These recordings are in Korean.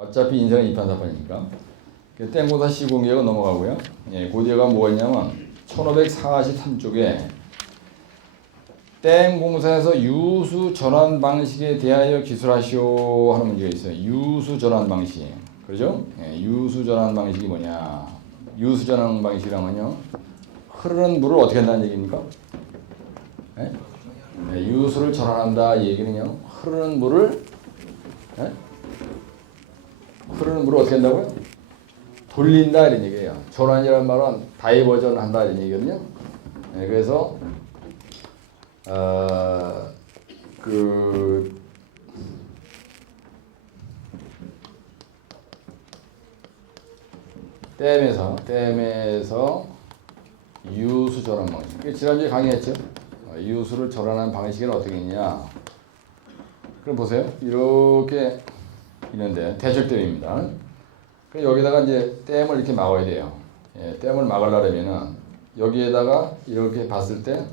어차피 인생은 이판사판이니까. 땡고사 시공계획은 넘어가고요. 예, 그 뒤에가 뭐가 있냐면 1543쪽에 댐 공사에서 유수 전환 방식에 대하여 기술하시오 하는 문제가 있어요. 유수 전환 방식. 그렇죠? 예, 유수 전환 방식이 뭐냐? 유수 전환 방식이라면요. 흐르는 물을 어떻게 한다는 얘기입니까? 예? 예, 유수를 전환한다 얘기는요. 흐르는 물을 어떻게 한다고요? 돌린다 이런 얘기예요. 전환이라는 말은 다이버전 한다 이런 얘기거든요. 예, 그래서 댐에서 유수 전환 방식. 지난주에 강의했죠. 유수를 전환하는 방식은 어떻게 있냐. 그럼 보세요. 이렇게 있는데 대척댐입니다. 여기다가 이제 댐을 이렇게 막아야 돼요. 예, 댐을 막으려면은 여기에다가 이렇게 봤을 때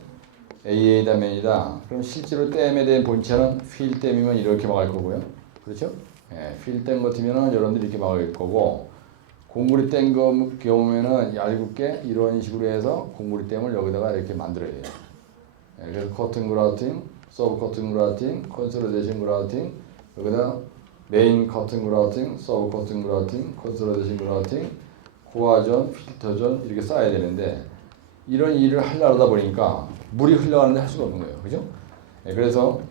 AA다 맨이다. 그럼 실제로 댐에 대한 본체는 필댐이면 이렇게 막을 거고요. 그렇죠? 예, 필댐 같으면은 여러분들이 이렇게 막을 거고 공구리 댐 경우에는 얇게 이런 식으로 해서 공구리 댐을 여기다가 이렇게 만들어야 돼요. 예, 그래서 커튼 그라우팅, 서브 커튼 그라우팅, 컨솔리데이션 그라우팅, 여기다 메인 커튼 그라우팅, 서브 커튼 그라우팅, 컨솔리데이션 그라우팅, 고화전, 필터전 이렇게 쌓아야 되는데 이런 일을 하려다 보니까 물이 흘러가는데 할 수가 없는 거예요. 그죠? 네, 그래서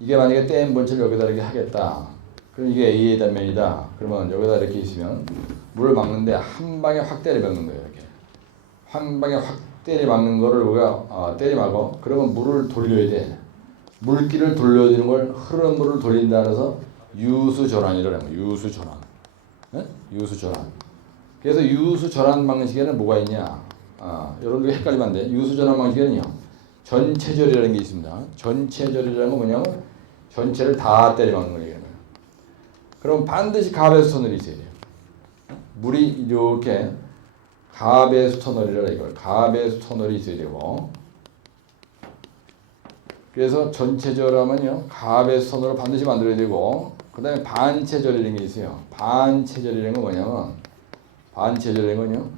이게 만약에 댐 본체를 여기다 이렇게 하겠다. 그럼 이게 AA 단면이다. 그러면 여기다 이렇게 있으면 물을 막는데 한 방에 확 때려 막는 거예요. 이렇게. 한 방에 확 때려 막는 거를 우리가 때려 막어. 그러면 물을 돌려야 돼. 물기를 돌려주는 걸 흐르는 물을 돌린다 그래서 유수 전환이라고 해요. 유수 전환. 네? 유수 전환. 그래서 유수 전환 방식에는 뭐가 있냐? 여러분들 헷갈리면 안 돼. 유수 전환 방식에는요. 전체절이라는 게 있습니다. 전체절이라는 건 뭐냐면 전체를 다 때려 막는 거예요. 그럼 반드시 가배수 터널이 있어야 돼요. 물이 이렇게 가배수 터널이라 이걸 가배수 터널이 있어야 되고 그래서 전체절하면요. 가배수 터널을 반드시 만들어야 되고 그 다음에 반체절이라는 게 있어요. 반체절이라는 건 뭐냐면 반체절이라는 건요.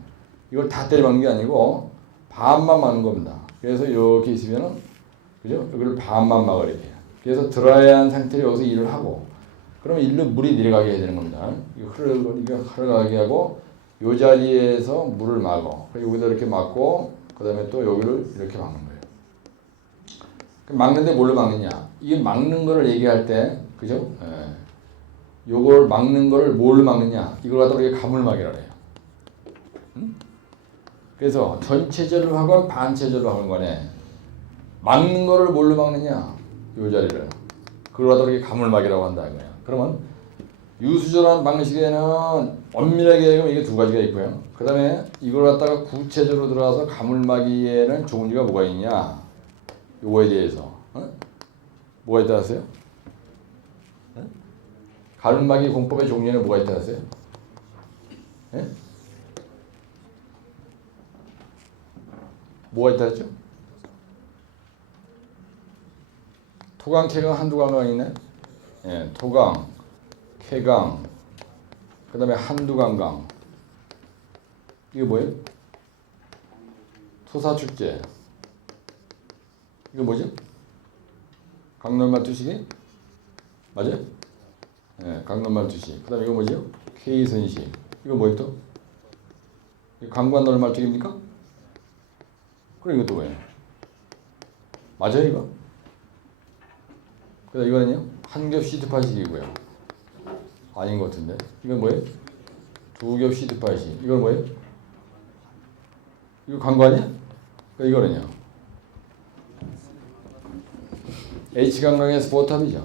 이걸 다 때려 막는 게 아니고 반만 막는 겁니다. 그래서 이렇게 있으면은 그죠? 여기를 반만 막아야 돼요. 그래서 드라이한 상태로 여기서 일을 하고 그러면 일로 물이 내려가게 해야 되는 겁니다. 이거 흘러가게 하고 이 자리에서 물을 막어. 여기다 이렇게 막고 그 다음에 또 여기를 이렇게 막는 거예요. 막는데 뭘로 막느냐? 이게 막는 거를 얘기할 때 그죠? 예. 요걸 막는 거를 뭘로 막느냐? 이걸 갖다 우리가 가물막이라 해요. 그래서 전체절로 하건 반체절로 하건 간에 막는 거를 뭘로 막느냐? 요 자리를. 그걸 갖다 우리가 가물막이라고 한다 이거야. 그러면 유수전환 방식에는 엄밀하게 얘기하면 이게 두 가지가 있고요. 그 다음에 이걸 갖다가 구체적으로 들어가서 가물막이에는 종류가 뭐가 있냐? 요거에 대해서 뭐가 있다 하세요? 가물막이 공법의 종류에는 뭐가 있다 하세요? 네? 뭐가 있다 했죠? 토강, 쾌강 한두 강강 있네? 예, 토강, 쾌강, 그 다음에 한두 강강. 이게 뭐예요? 토사축제. 이거 뭐죠? 강론말투식이? 맞아요? 예, 강론말투식. 그 다음에 이거 뭐죠? K선식. 이거 뭐예요 또? 강관놀말투기입니까? 그럼 이것도 뭐예요? 맞아요 이거? 그래서 이거는요 한겹 시트파식이고요. 아닌 것 같은데 이건 뭐예요? 두겹 시트파식. 이건 뭐예요? 이거 강관이야? 이거는요 H강강에서 보탑이죠.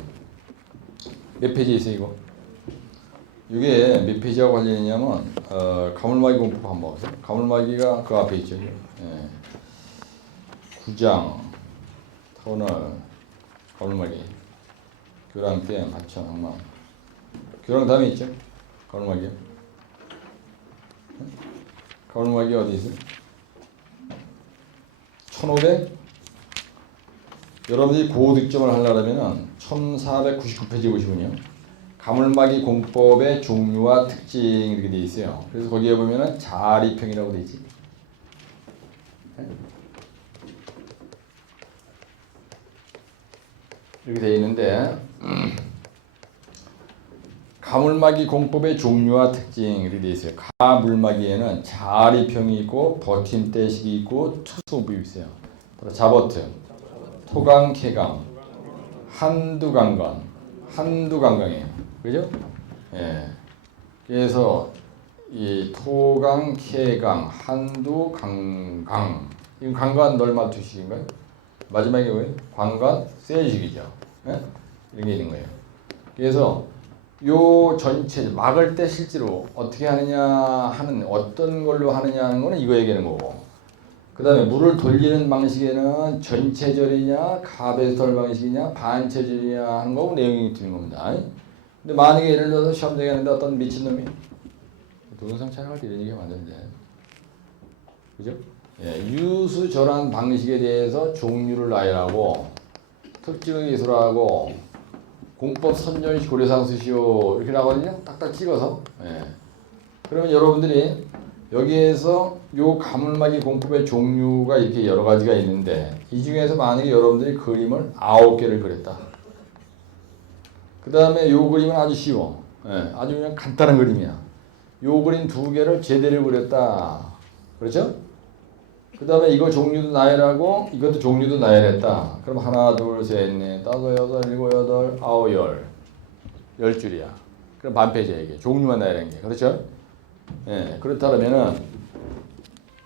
몇 페이지에 있어요 이거? 이게 몇 페이지하고 관련이냐면 가물막이 공법 한번 보세요. 가물막이가 그 앞에 있죠. 예. 구장, 터널, 가물막이, 교량댐, 하천, 항만. 교량 다음에 있죠? 가물막이요. 가물막이 어디 있어요? 1500? 여러분들이 고득점을 하려면 1499페이지 보시면요. 가물막이 공법의 종류와 특징 이렇게 돼 있어요. 그래서 거기에 보면은 자리평이라고 돼 있지. 이렇게 돼 있는데 가물막이 공법의 종류와 특징 이렇게 돼 있어요. 가물막이에는 자리평이 있고 버팀대식이 있고 투수법이 있어요. 자버트, 토강, 캐강, 한두강강이에요. 그죠? 예. 그래서 이 토강, 캐강, 한두강강. 이건 강간 널말투식인가요? 마지막에 뭐예요? 관간 세식이죠. 예? 이런 게 있는 거예요. 그래서 요 전체 막을 때 실제로 어떻게 하느냐 하는 어떤 걸로 하느냐 하는 거는 이거 얘기하는 거고. 그 다음에 물을 돌리는 방식에는 전체절이냐 가베스톨 방식이냐 반체절이냐 하는 거고 내용이 틀린 겁니다. 근데 만약에 예를 들어서 시험장에 하는데 어떤 미친놈이 동영상 촬영할 때 이런 얘기하면 안 되는데 그죠? 예, 유수절한 방식에 대해서 종류를 나열하고 특징을 기술하고 공법 선전시 고려상수시오 이렇게 나거든요. 딱딱 찍어서. 예. 그러면 여러분들이 여기에서 요 가물막이 공법의 종류가 이렇게 여러 가지가 있는데 이 중에서 만약에 여러분들이 그림을 9개를 그렸다. 그 다음에 요 그림은 아주 쉬워. 예, 아주 그냥 간단한 그림이야. 요 그림 2개를 제대로 그렸다. 그렇죠? 그 다음에 이거 종류도 나열하고 이것도 종류도 나열했다. 그럼 하나, 둘, 셋, 넷, 다섯, 여섯, 일곱, 여덟, 아홉, 열 줄이야. 그럼 반 페이지야 이게. 종류만 나열한 게. 그렇죠? 예, 그렇다면은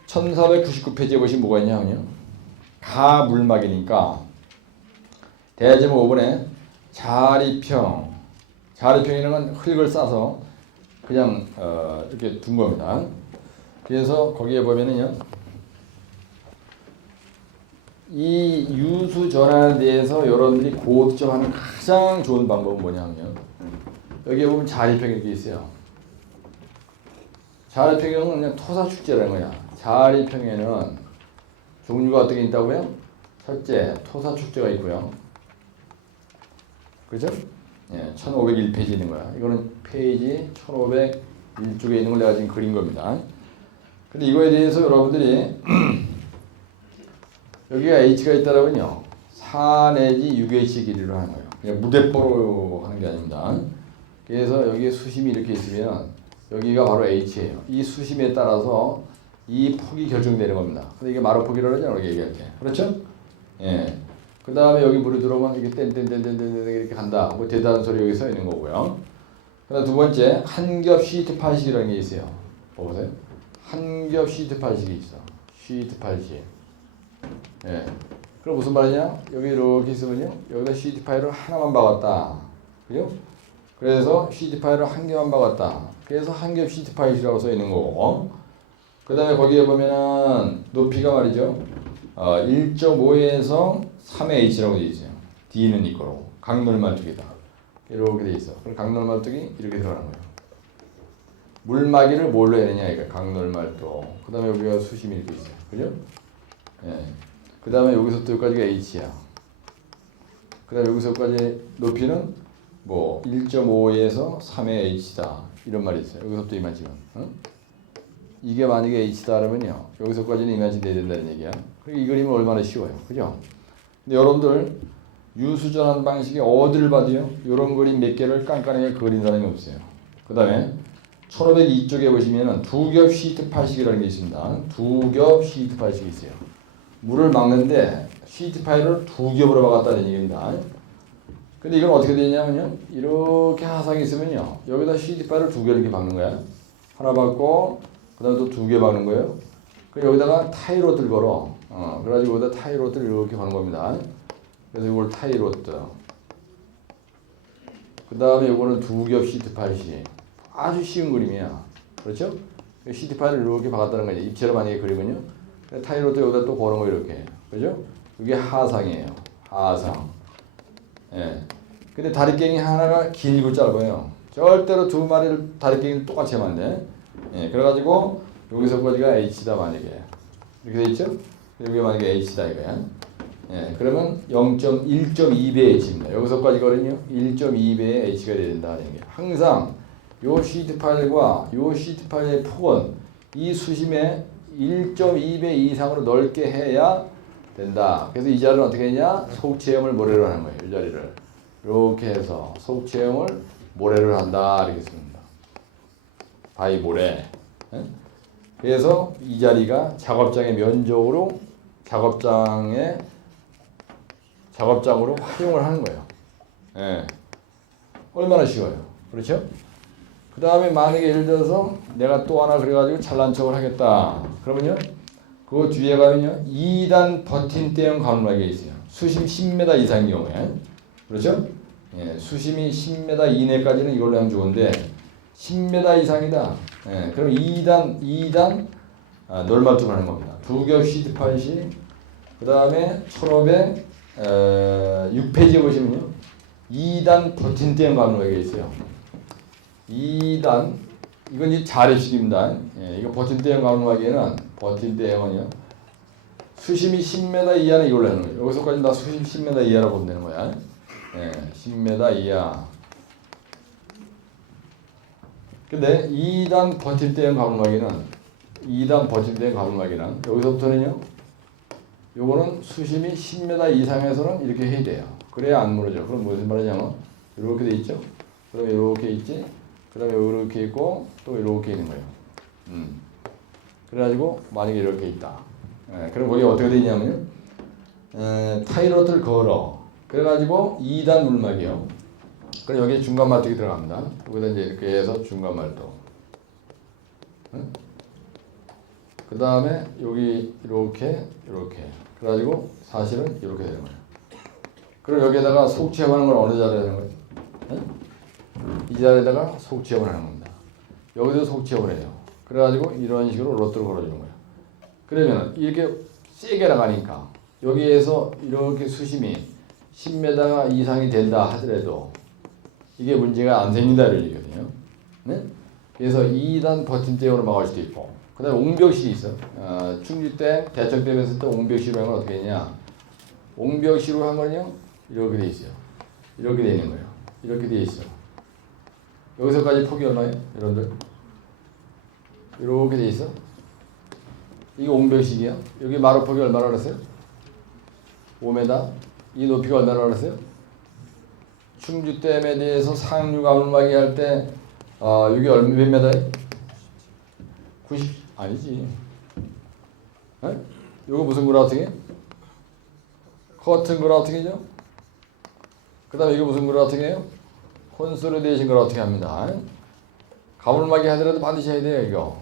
1499페이지에 보시면 뭐가 있냐면요. 가물막이니까 대제목 5번에 자리평. 자리평이라는 건 흙을 싸서 그냥 이렇게 둔 겁니다. 그래서 거기에 보면은요. 이 유수 전환에 대해서 여러분들이 고득점하는 가장 좋은 방법은 뭐냐면 여기에 보면 자리평이 이렇게 있어요. 자리평은 그냥 토사축제라는 거야. 자리평에는 종류가 어떻게 있다고요? 첫째, 토사축제가 있고요. 그죠? 예, 1501페이지 있는 거야. 이거는 페이지 1501쪽에 있는 걸 내가 지금 그린 겁니다. 근데 이거에 대해서 여러분들이 여기가 H가 있다라면요. 4 내지 6H 길이로 하는 거예요. 그냥 무대뽀로 하는 게 아닙니다. 그래서 여기에 수심이 이렇게 있으면 여기가 바로 H예요. 이 수심에 따라서 이 폭이 결정되는 겁니다. 근데 이게 마루폭이라고 하잖아요. 이렇게 얘기할게. 그렇죠? 예. 그 다음에 여기 물이 들어오면 이렇게 땡땡땡땡땡 이렇게 간다. 뭐 대단한 소리 여기 써 있는 거고요. 그 다음 두 번째, 한겹 시트 팔식이라는 게 있어요. 보세요. 한겹 시트 팔식이 있어. 시트 팔식. 예. 그럼 무슨 말이냐? 여기 이렇게 있으면요. 여기다 CD 파일을 하나만 박았다. 그죠? 그래서 CD 파일을 한 개만 박았다. 그래서 한 겹 CD 파일이라고 써 있는 거고. 그 다음에 거기에 보면은 높이가 말이죠. 1.5에서 3의 H라고 되어 있어요. D는 이거로. 강놀말뚝이다. 이렇게 되어 있어. 그럼 강놀말뚝이 이렇게 들어가는 거예요. 물막이를 뭘로 해내냐 이거 강놀말뚝. 그 다음에 여기가 수심이 이렇게 있어요. 그죠? 예. 그 다음에 여기서부터 여기까지가 H야. 그 다음에 여기서까지 높이는 뭐 1.5에서 3의 H다. 이런 말이 있어요. 여기서부터 이만치면. 어? 이게 만약에 H다 그러면요. 여기서까지는 이만치 돼야 된다는 얘기야. 이 그림은 얼마나 쉬워요. 그죠? 근데 여러분들 유수전환 방식이 어디를 봐도요. 이런 그림 몇 개를 깐깐하게 그린 사람이 없어요. 그 다음에 1502쪽에 보시면은 두겹 시트 팔식이라는 게 있습니다. 두겹 시트 팔식이 있어요. 물을 막는데 시트 파일을 2겹으로 박았다는 얘기입니다. 근데 이건 어떻게 되냐면요. 이렇게 하상이 있으면요. 여기다 시트 파일을 2개 이렇게 박는 거야. 하나 박고 그 다음에 또 2개 박는 거예요. 그리고 여기다가 타이로드를 걸어. 그래가지고 여기다 타이로드를 이렇게 거는 겁니다. 그래서 이걸 타이로드. 그 다음에 이거는 2겹 시트 파일이 아주 쉬운 그림이야. 그렇죠? 시트 파일을 이렇게 박았다는 거지. 입체로 만약에 그리면요. 타이로드 여기다 또 거는 거 이렇게. 그죠? 이게 하상이에요. 하상. 예. 근데 다리깽이 하나가 길고 짧아요. 절대로 두 마리를 다리깽이를 똑같이 하면 안 돼. 예. 그래가지고 여기서까지가 H다 만약에. 이렇게 돼 있죠? 여기 만약에 H다 이거야. 예, 그러면 1.2배의 H입니다. 여기서까지거든요. 1.2배의 H가 돼야 된다는 게. 항상 요 시트 파일과 요 시트 파일의 폭은 이 수심에 1.2배 이상으로 넓게 해야 된다. 그래서 이 자리는 어떻게 했냐? 속체험을 모래로 하는 거예요. 이 자리를. 이렇게 해서 속체험을 모래를 한다. 이렇게 씁니다. 바위 모래. 예? 그래서 이 자리가 작업장의 면적으로 작업장으로 활용을 하는 거예요. 예. 얼마나 쉬워요. 그렇죠? 그 다음에 만약에 예를 들어서 내가 또 하나 그래가지고 잘난 척을 하겠다. 그러면요. 그 뒤에 가면요. 2단 버팀대형 가물막이 있어요. 수심 10m 이상인 경우에. 그렇죠? 예. 수심이 10m 이내까지는 이걸로 하면 좋은데 10m 이상이다. 예. 그럼 2단 놀마투를 하는 겁니다. 두 겹 시트 파일씩. 그 다음에 1506페이지에 보시면요. 2단 버틴대형 가물막이 있어요. 2단 이건 이제 자립식입니다. 예, 이거 버틴대형 가물막이에는 버틴대형은요. 수심이 10m 이하는 이걸로 하는 거예요. 여기서까지 나 수심 10m 이하라고 보면 되는 거야. 예, 10m 이하. 근데 2단 버틴대형 가물막이는 여기서부터는요. 요거는 수심이 10m 이상에서는 이렇게 해야 돼요. 그래야 안 무너져. 그럼 무슨 말이냐면 이렇게 돼 있죠. 그럼 이렇게 있지. 그 다음에 이렇게 있고 또 이렇게 있는 거예요. 그래가지고 만약에 이렇게 있다. 그럼 거기 어떻게 되냐면요. 타이로트를 걸어. 그래가지고 2단 물막이요. 그럼 여기에 중간 말뚝이 들어갑니다. 여기다 이제 이렇게 해서 중간 말뚝. 그 다음에 여기 이렇게. 그래가지고 사실은 이렇게 되는 거예요. 그럼 여기에다가 속체험하는 걸 어느 자리에 하는 거예요? 이 자리에다가 속체험을 하는 겁니다. 여기서 속체험을 해요. 그래가지고 이런 식으로 로트를 걸어주는 거예요. 그러면 이렇게 세게 나가니까 여기에서 이렇게 수심이 10m 이상이 된다 하더라도 이게 문제가 안 생긴다 이런 얘기거든요. 네? 그래서 2단 버팀대형으로 막을 수도 있고 그 다음에 옹벽실이 있어. 충주댐, 대청댐 했을 때 옹벽시로 한 건 어떻게 했냐. 옹벽시로 한 거는요. 이렇게 돼 있어요. 이렇게 돼 있는 거예요. 이렇게 돼 있어. 여기서까지 폭이 얼마예요? 여러분들? 이렇게 돼 있어. 이게 옹벽식이야. 여기 마루폭이 얼마나 그랬어요? 5m. 이 높이가 얼마나 그랬어요? 충주댐에 대해서 상류 가물막이 할 때 여기 몇 m에? 90 아니지. 에? 이거 무슨 그라우팅이에요? 커튼 그라우팅이죠. 그 다음에 이거 무슨 그라우팅이에요? 콘솔리데이션 그라우팅 합니다. 가물막이 하더라도 반드시 해야 돼요 이거.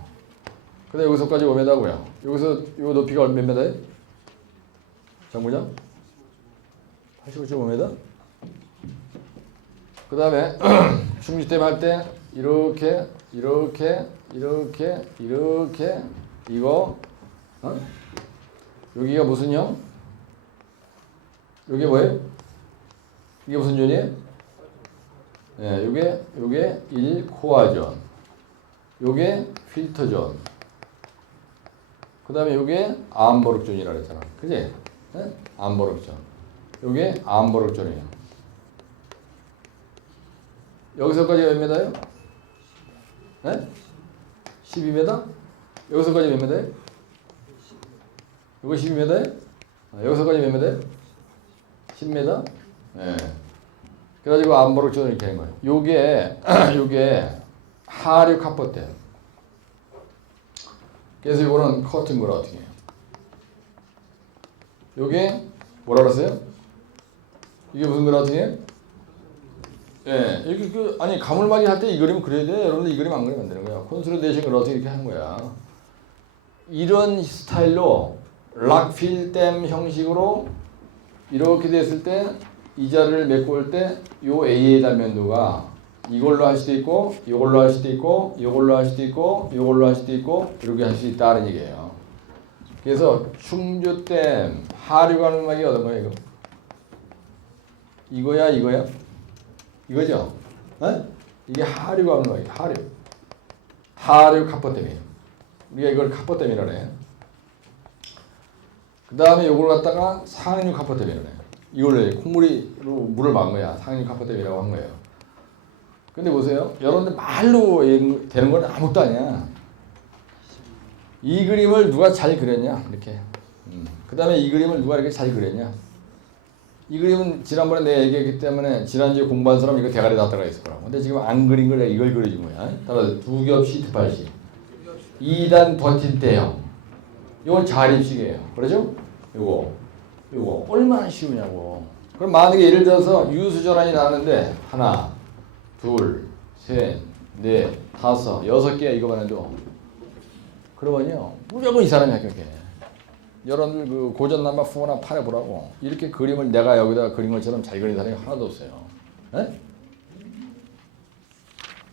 그 다음에 여기서까지 5m고요. 여기서 이 높이가 몇 m예요? 장부장? 85.5m? 그 다음에 충주댐 할 때 이렇게 이거 여기가 무슨 형? 여기 뭐예요? 이게 무슨 존이에요? 예, 요게 1 코어존. 요게 필터존. 그 다음에 요게 암버럭존이라고 했잖아. 그지? 예? 암버럭존. 요게 암버럭존이에요. 여기서까지 몇 m예요? 예? 12m? 여기서까지 몇 m예요? 요거 12m예요? 여기서까지 몇 m예요? 10m? 예. 그래가지고 암버럭존을 이렇게 한 거예요. 요게 하류 카포대. 그래서 이거는 커튼 그라우팅이에요. 요게 뭐라 그랬어요? 이게 무슨 그라우팅이에요? 예, 이렇게 아니 가물막이 할 때 이 그림 그려야 돼. 여러분들 이 그림 안 그리면 안 되는 거야. 콘솔리데이션 그라우팅 이렇게 한 거야. 이런 스타일로 락필댐 형식으로 이렇게 됐을 때 이 자리를 메꿔 올 때 요 A의 단면도가 이걸로 할 수도 있고 이걸로 할 수도 있고 이걸로 할 수도 있고 이걸로 할 수도 있고 이렇게 할 수 있다는 얘기예요. 그래서 충주댐 하류 가물막이 어떤 거예요 이거? 이거야? 이거죠? 어? 이게 하류 가물막이에요. 하류 카포댐이에요. 우리가 이걸 카포댐이라 그래. 그 다음에 요걸 갖다가 상류 카포텝이라고 해요. 이걸 콩물이로 물을 막 거야. 상류 카포텝이라고 한 거예요. 근데 보세요. 여러분들 말로 되는 건 아무것도 아니야. 이 그림을 누가 잘 그렸냐? 이렇게. 그 다음에 이 그림을 누가 이렇게 잘 그렸냐? 이 그림은 지난번에 내가 얘기했기 때문에 지난주에 공부한 사람 이거 대가리 다 들어가 있을 거라고. 근데 지금 안 그린 걸 내가 이걸 그려준 거야. 따라서 두 겹씩 득발식. 2단 버틴대형. 이건 자립식이에요. 그러죠? 요거 얼마나 쉬우냐고. 그럼 만약에 예를 들어서 유수 전환이 나는데 하나, 둘, 셋, 넷, 다섯, 6개 이거만 해도 그러면요 무조건 이 사람이 합격해. 여러분들 그 고전난마 후원나 팔아보라고. 이렇게 그림을 내가 여기다 그린 것처럼 잘 그린 사람이 하나도 없어요. 에?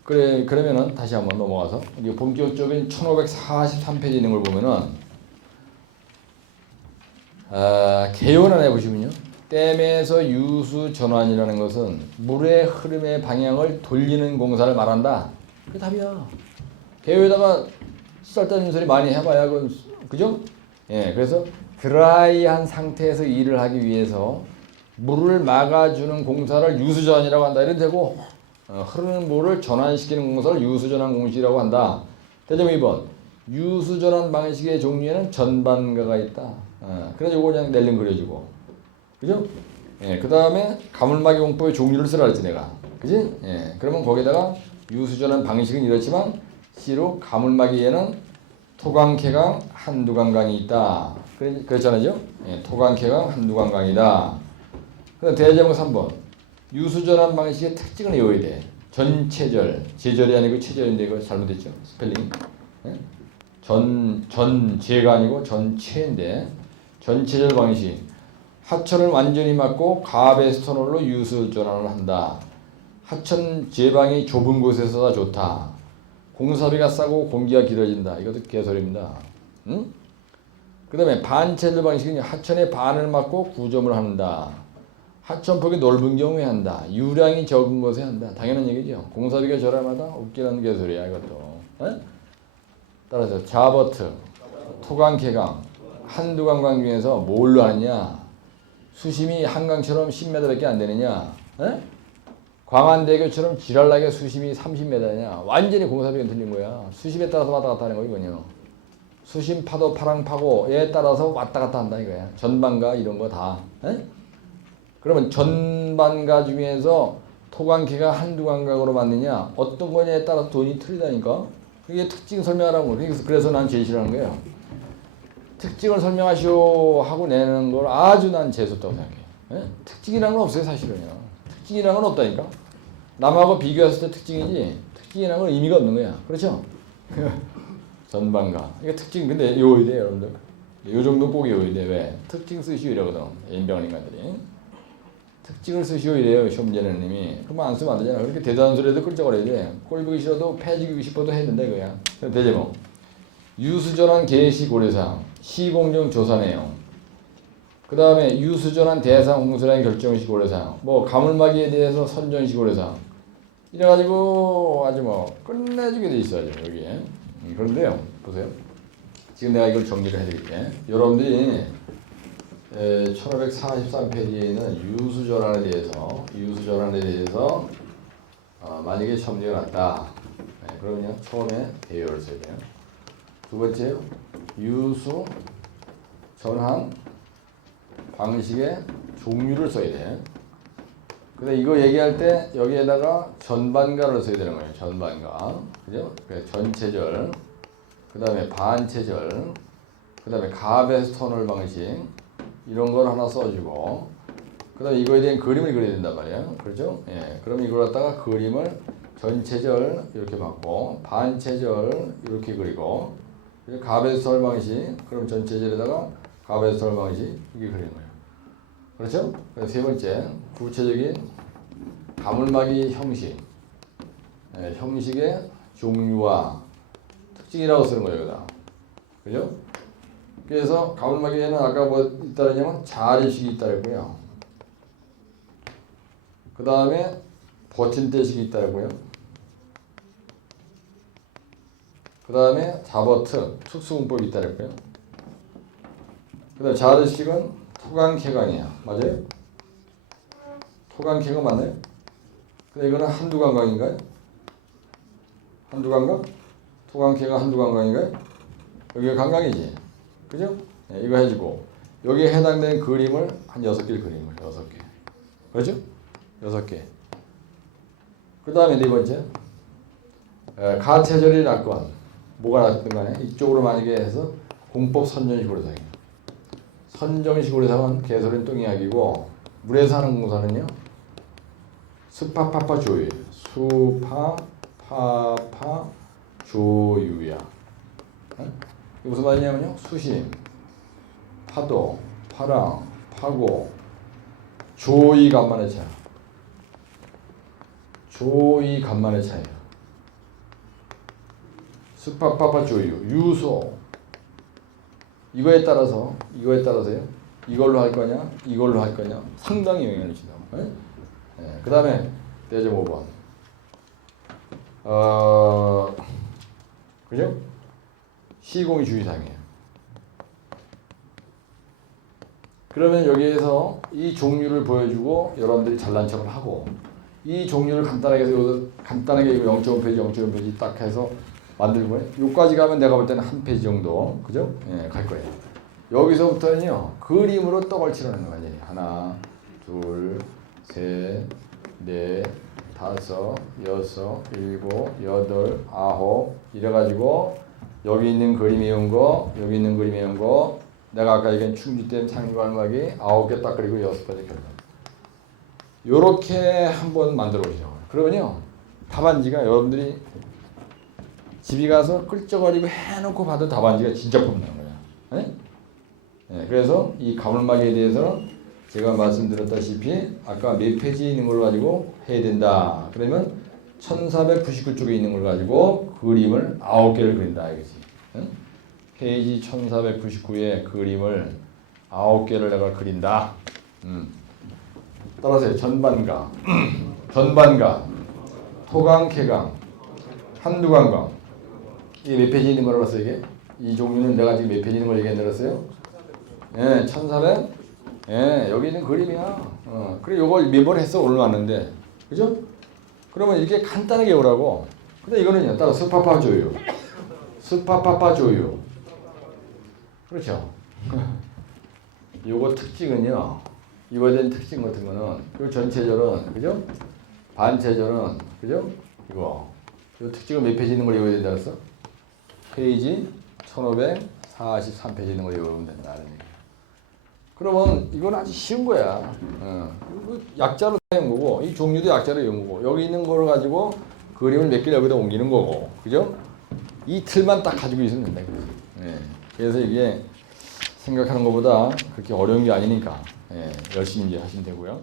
그러면은 다시 한번 넘어가서 이제 본격적인 1543페이지 있는 걸 보면은 개요를 해보시면요. 댐에서 유수 전환이라는 것은 물의 흐름의 방향을 돌리는 공사를 말한다. 그게 답이야. 개요에다가 쓸데없는 소리 많이 해봐야 그죠? 예, 그래서 드라이한 상태에서 일을 하기 위해서 물을 막아주는 공사를 유수전환이라고 한다. 이런 되고 흐르는 물을 전환시키는 공사를 유수전환 공식이라고 한다. 대점 2번 유수전환 방식의 종류에는 전반가가 있다. 그래서 이거 그냥 낼름 그려주고 그죠? 예, 그 다음에 가물막이 공법의 종류를 쓰라 그랬지 내가. 그지? 예, 그러면 거기다가 유수전환 방식은 이렇지만 C로 가물막이에는 토강캐강 한두강강이 있다. 그랬잖아요. 예, 토강캐강 한두강강이다. 그 다음 대제목 3번 유수전환 방식의 특징을 외워야 돼. 전체절, 제절이 아니고 체절인데 이거 잘못했죠. 스펠링. 예? 전제가 아니고 전체인데 전체절 방식. 하천을 완전히 막고 가베스터놀로 유수전환을 한다. 하천 제방이 좁은 곳에서가 좋다. 공사비가 싸고 공기가 길어진다. 이것도 개소리입니다. 응? 그 다음에 반체절 방식은 하천의 반을 막고 구점을 한다. 하천폭이 넓은 경우에 한다. 유량이 적은 곳에 한다. 당연한 얘기죠. 공사비가 저렴하다. 웃기는 개소리야 이것도. 에? 따라서 자버트, 토강, 개강, 한두강강 중에서 뭘로 하느냐? 수심이 한강처럼 10m밖에 안 되느냐? 에? 광안대교처럼 지랄나게 수심이 30m냐? 완전히 공사비가 틀린 거야. 수심에 따라서 왔다 갔다 하는 거 이거요. 수심 파도 파랑파고에 따라서 왔다 갔다 한다 이거야. 전반가 이런 거 다. 에? 그러면 전반가 중에서 토강캐가 한두강강으로 맞느냐? 어떤 거냐에 따라서 돈이 틀리다니까. 그게 특징 설명하라고. 그래서 난 제일 싫어하는 거예요. 특징을 설명하시오 하고 내는 걸 아주 난 재수없다고 생각해. 에? 특징이라는 건 없어요 사실은요. 특징이라는 건 없다니까. 남하고 비교했을 때 특징이지 특징이라는 건 의미가 없는 거야. 그렇죠? 전반가. 이게 특징 근데 외워야 돼 여러분들. 요 정도 꼭 외워야 돼. 왜? 특징 쓰시오 이러거든. 인병 인간들이. 특징을 쓰시오 이래요. 시험 문제는님이. 그러면 안 쓰면 안 되잖아. 그렇게 대단한 소리에도 끌적거려야 돼. 꼴 보기 싫어도 패지기 싶어도 해야 된다 이거야. 대제목. 유수전환 개시 고려사항. 시공정 조사 내용. 그 다음에 유수전환 대상 홍수라인 결정시 고려사항. 뭐 가물막이에 대해서 선정시 고려사항. 이래가지고 아주 뭐 끝내주게 돼 있어요 여기에. 그런데요 보세요. 지금 내가 이걸 정리를 해드릴게. 여러분들이 1543페이지에는 유수전환에 대해서 만약에 첨지가 났다. 네, 그러면요 처음에 대열을 써야 돼요. 두 번째 유수 전환 방식의 종류를 써야 돼. 근데 이거 얘기할 때 여기에다가 전반가를 써야 되는 거예요. 전반가. 그죠? 전체절. 그 다음에 반체절. 그 다음에 가베스터널 방식. 이런 걸 하나 써주고. 그 다음에 이거에 대한 그림을 그려야 된단 말이에요. 그렇죠? 예. 그럼 이걸 갖다가 그림을 전체절 이렇게 받고, 반체절 이렇게 그리고, 가베스터널 방식. 그럼 전체절에다가 가베스터널 방식 이게 그리는 거예요. 그렇죠? 세 번째, 구체적인 가물막이 형식. 네, 형식의 종류와 특징이라고 쓰는 거예요, 여기다. 그죠? 그래서 가물막이에는 아까 뭐 있다 그랬냐면 자립식이 있다 그랬고요. 그 다음에 버틴대식이 있다 그랬고요. 그 다음에 자버트, 특수공법이 있다 그랬고요. 그다음 자르식은 토강캐강이야. 맞아요? 토강캐강 맞나요? 근데 이거는 한두 강강인가요? 한두 강강? 토강캐가 한두 강강인가요? 여기가 강강이지. 그죠? 네, 이거 해주고 여기에 해당되는 그림을 한 6개를 그림을 6개. 그렇죠? 6개. 그 다음에 네 번째 가체절이 났건 뭐가 났든 간에 이쪽으로 만약에 해서 공법 선정식으로 사용해요. 선정식으로 사용은 개소리는 똥 이야기고 물에서 하는 공사는요. 스파파파 조유예요. 수파파파 조유야. 어? 이게 무슨 말이냐면요. 수심, 파도, 파랑, 파고, 조이 간만의 차. 조이 간만의 차예요. 스파파파 조유, 유소. 이거에 따라서요. 이걸로 할 거냐, 이걸로 할 거냐 상당히 영향을 준다고. 네? 네. 그 다음에 대점 5번. 그죠? 시공이 주의사항이에요. 그러면 여기에서 이 종류를 보여주고 여러분들이 잘난 척을 하고 이 종류를 간단하게 해서 간단하게 0.5페이지, 0.5페이지 딱 해서 만들고 여기까지 가면 내가 볼 때는 한 페이지 정도 그죠? 예, 갈 거예요. 여기서부터는요 그림으로 떡을 치러내는 거예요. 하나, 둘, 셋, 넷, 다섯, 여섯, 일곱, 여덟, 아홉 이래가지고 여기 있는 그림이 온 거, 여기 있는 그림이 온 거 내가 아까 얘기한 충주댐 상관막이 9개 딱 그리고 6번째 결론. 요렇게 한번 만들어 보시죠. 그러면요 답안지가 여러분들이 집에 가서 끌적거리고 해놓고 봐도 답안지가 진짜 폼나는 거야. 네? 네, 그래서 이 가물막이에 대해서는 제가 말씀드렸다시피 아까 몇 페이지에 있는 걸 가지고 해야 된다. 그러면 1499쪽에 있는 걸 가지고 그림을 9개를 그린다. 이거지. 네? 페이지 1499에 그림을 9개를 내가 그린다. 따라서요. 전반가, 전반가, 토강, 개강, 한두 강강. 이게 몇 페이지 있는 거라고 했어요, 이게? 이 종류는 내가 지금 몇 페이지 있는 걸 얘기했느라서요? 예, 1400? 예, 여기 있는 그림이야. 그래, 요걸 매번 했어, 오늘 왔는데. 그죠? 그러면 이렇게 간단하게 오라고. 근데 이거는요, 따라 스파파 조유. 스파파파 조유. 그렇죠? 요거 특징은요, 이거에 대한 특징 같은 거는, 요 전체절은, 그죠? 반체절은, 그죠? 이거. 요 특징은 몇 페이지 있는 걸 외워야 된다 그랬어? 페이지 1543페이지 있는 걸 외우면 된다. 그러면 이건 아주 쉬운 거야. 약자로 사용 거고, 이 종류도 약자로 외운 거고, 여기 있는 걸 가지고 그림을 몇 개를 여기다 옮기는 거고, 그죠? 이 틀만 딱 가지고 있으면 된다. 네. 그래서 이게 생각하는 것보다 그렇게 어려운 게 아니니까, 예, 열심히 이제 하시면 되고요.